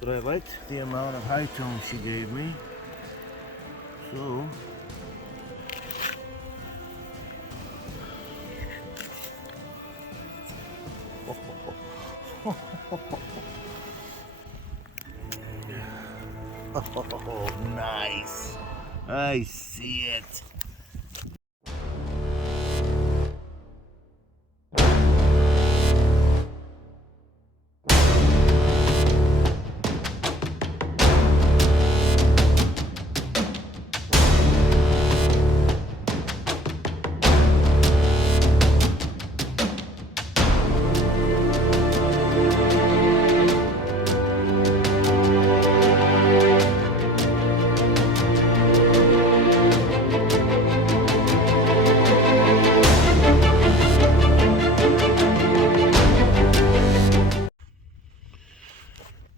But I liked the amount of high tone she gave me. So oh, nice. I see it.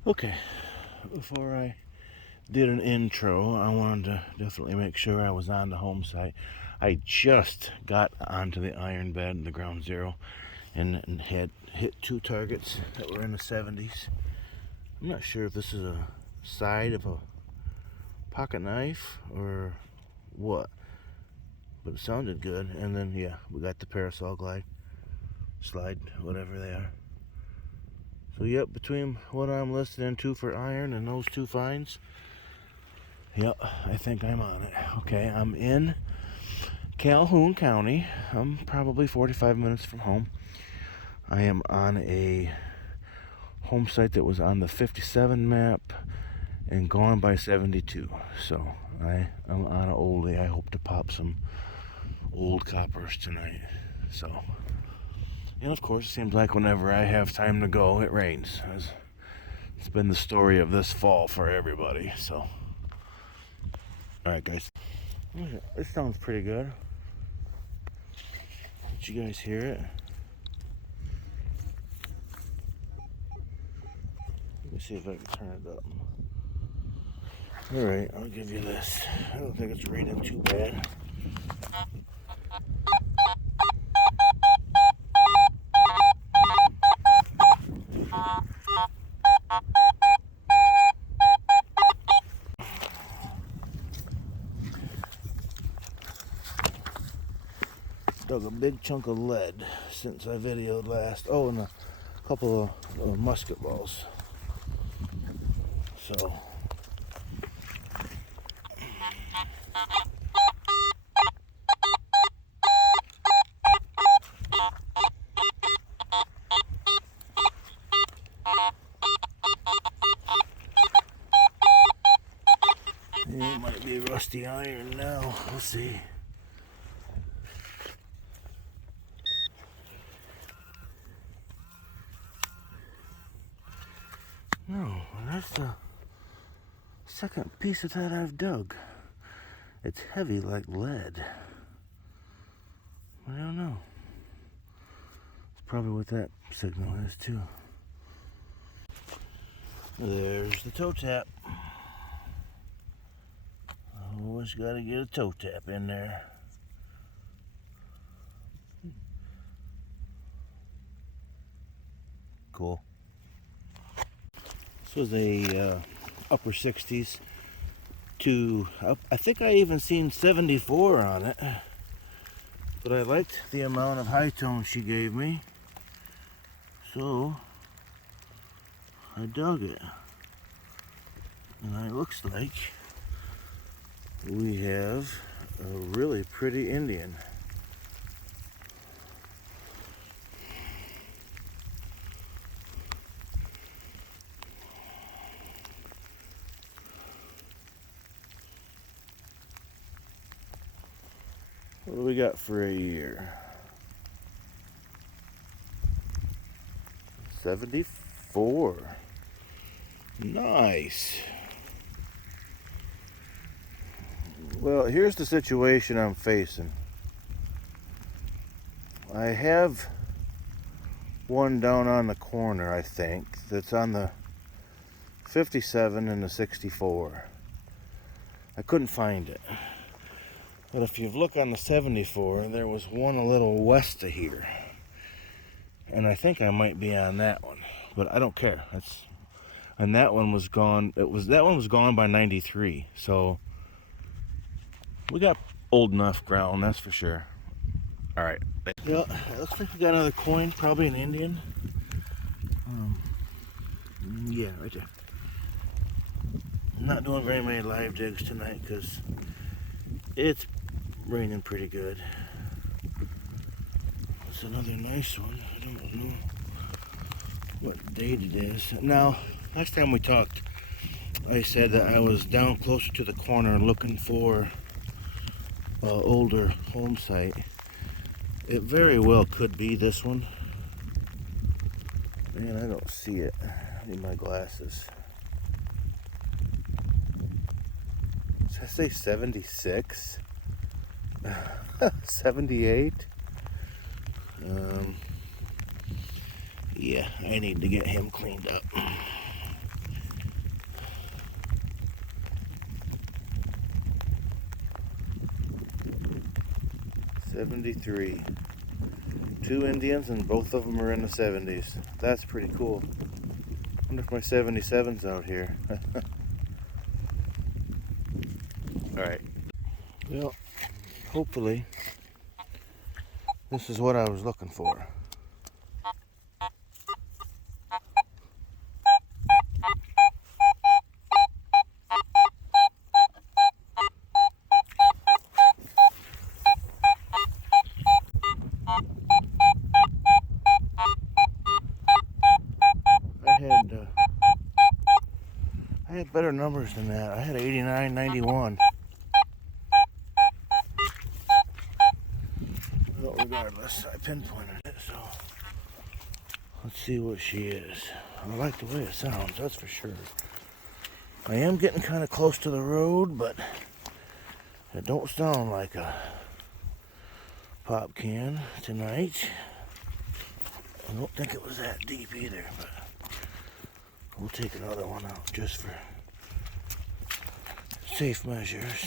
Okay, before I did an intro, I wanted to definitely make sure I was on the home site. I just got onto the iron bed, the ground zero, and had hit 2 targets that were in the 70s. I'm not sure if this is a side of a pocket knife or what, but it sounded good. And then yeah, we got the parasol slide, whatever they are. So yep, between what I'm listening to for iron and those 2 finds, yep, I think I'm on it. Okay, I'm in Calhoun County. I'm probably 45 minutes from home. I am on a home site that was on the 57 map and gone by 72. So I'm on an oldie. I hope to pop some old coppers tonight. So, and of course, it seems like whenever I have time to go, it rains. It's been the story of this fall for everybody. So, alright guys, this sounds pretty good. Did you guys hear it? Let me see if I can turn it up. Alright, I'll give you this. I don't think it's raining too bad. Dug a big chunk of lead since I videoed last. Oh, and a couple of musket balls. So it might be rusty iron now. We'll see. No, that's the second piece of that I've dug. It's heavy like lead. I don't know. It's probably what that signal is too. There's the toe tap. Always gotta get a toe tap in there. Cool. This was a upper 60s to, I think I even seen 74 on it. But I liked the amount of high tone she gave me. So I dug it. And it looks like we have a really pretty Indian. What do we got for a year? 74. Nice. Well, here's the situation I'm facing. I have one down on the corner, I think, that's on the 57 and the 64. I couldn't find it. But if you look on the 74, there was one a little west of here. And I think I might be on that one. But I don't care. And that one was gone. That one was gone by 93. So we got old enough ground, that's for sure. All right. Yeah, looks like we got another coin, probably an Indian. Yeah, right there. I'm not doing very many live digs tonight because it's raining pretty good. That's another nice one. I don't know what date it is. Now, last time we talked, I said that I was down closer to the corner looking for an older home site. It very well could be this one. Man, I don't see it. I need my glasses. Should I say 76? 78? Yeah, I need to get him cleaned up. '73. 2 Indians and both of them are in the 70s. That's pretty cool. Wonder if my 77's out here. Alright. Well, hopefully this is what I was looking for. I had better numbers than that. I had 89, 91. Well, regardless, I pinpointed it, so let's see what she is. I like the way it sounds, that's for sure. I am getting kind of close to the road, but it don't sound like a pop can tonight. I don't think it was that deep either, but we'll take another one out just for safe measures.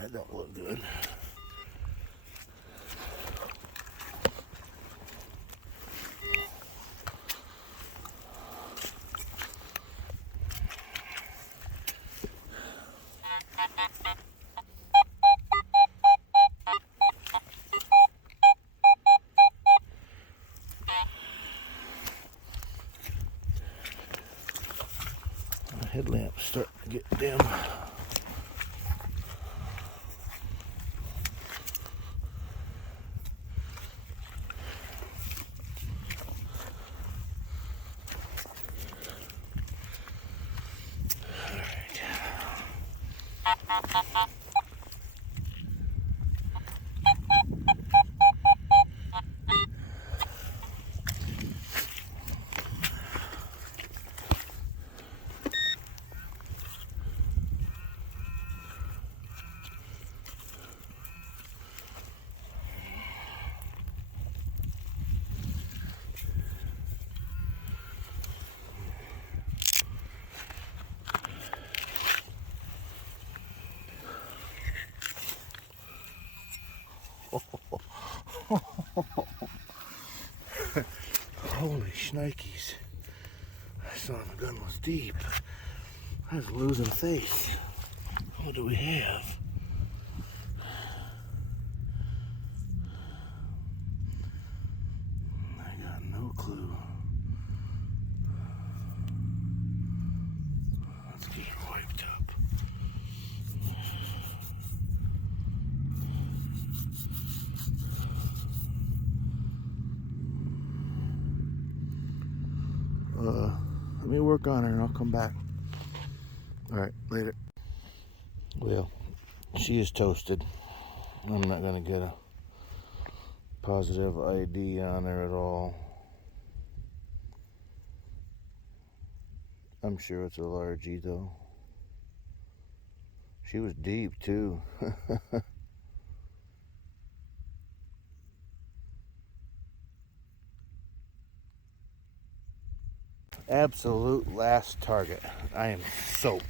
That don't look good. The headlamp's starting to get dim. Holy shnikes. I saw the gun was deep. I was losing faith. What do we have? I got no clue. Let's get her wiped up. Let me work on her and I'll come back. Alright, later. Well, she is toasted. I'm not going to get a positive ID on her at all. I'm sure it's a largie though. She was deep too. Absolute last target. I am soaked.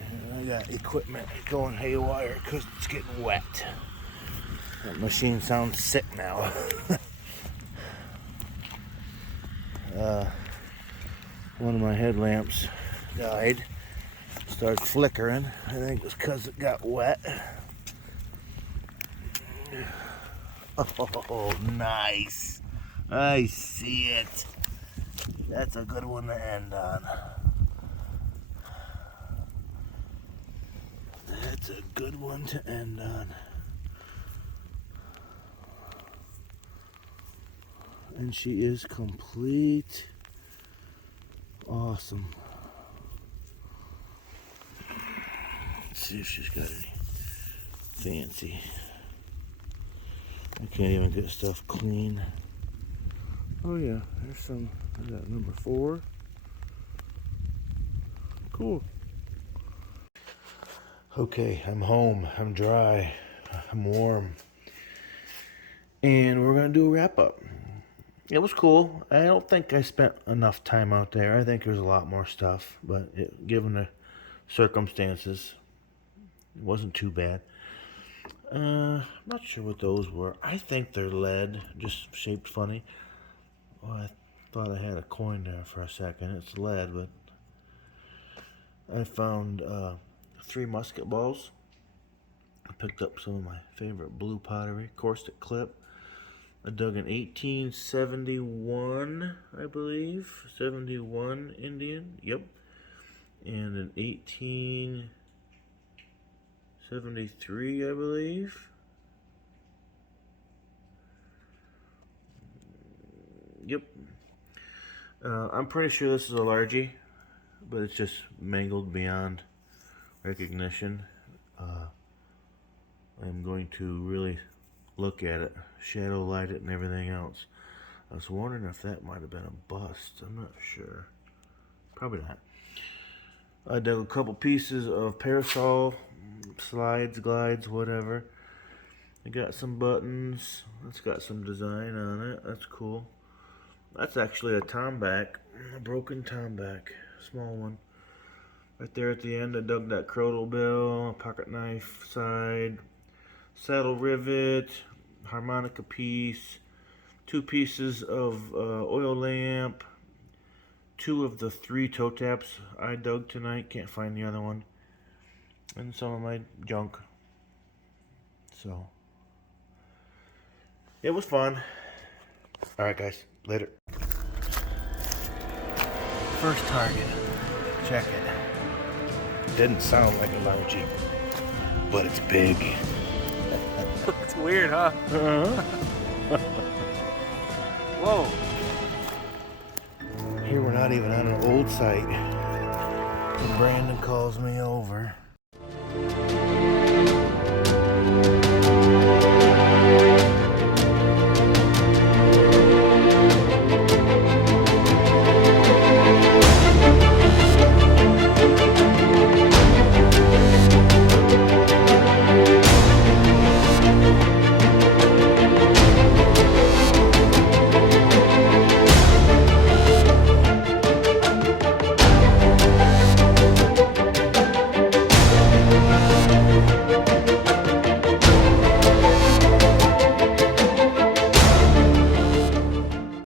And I got equipment going haywire because it's getting wet. That machine sounds sick now. One of my headlamps died, started flickering. I think it was because it got wet. Oh, nice. I see it. That's a good one to end on. That's a good one to end on. And she is complete. Awesome. Let's see if she's got any fancy. I can't even get stuff clean. Oh yeah, there's some. I got number 4. Cool. Okay, I'm home. I'm dry. I'm warm. And we're gonna do a wrap up. It was cool. I don't think I spent enough time out there. I think there's a lot more stuff, but given the circumstances, it wasn't too bad. I'm not sure what those were. I think they're lead, just shaped funny. Well, I thought I had a coin there for a second. It's lead, but I found 3 musket balls. I picked up some of my favorite blue pottery, caustic clip. I dug an 1871, I believe, 71 Indian, yep, and an 1873, I believe. Yep. I'm pretty sure this is a largie, but it's just mangled beyond recognition. I'm going to really look at it, shadow light it and everything else. I was wondering if that might have been a bust. I'm not sure. Probably not. I dug a couple pieces of parasol, slides, glides, whatever. I got some buttons. It's got some design on it. That's cool. That's actually a tomback, a broken tomback, small one. Right there at the end, I dug that crowdle bill, a pocket knife side, saddle rivet, harmonica piece, 2 pieces of oil lamp, 2 of the 3 toe taps I dug tonight. Can't find the other one. And some of my junk. So, it was fun. Alright guys, later. First target. Check it. Didn't sound like a largie, but it's big. It's weird, huh? Whoa. Here we're not even on an old site. And Brandon calls me over.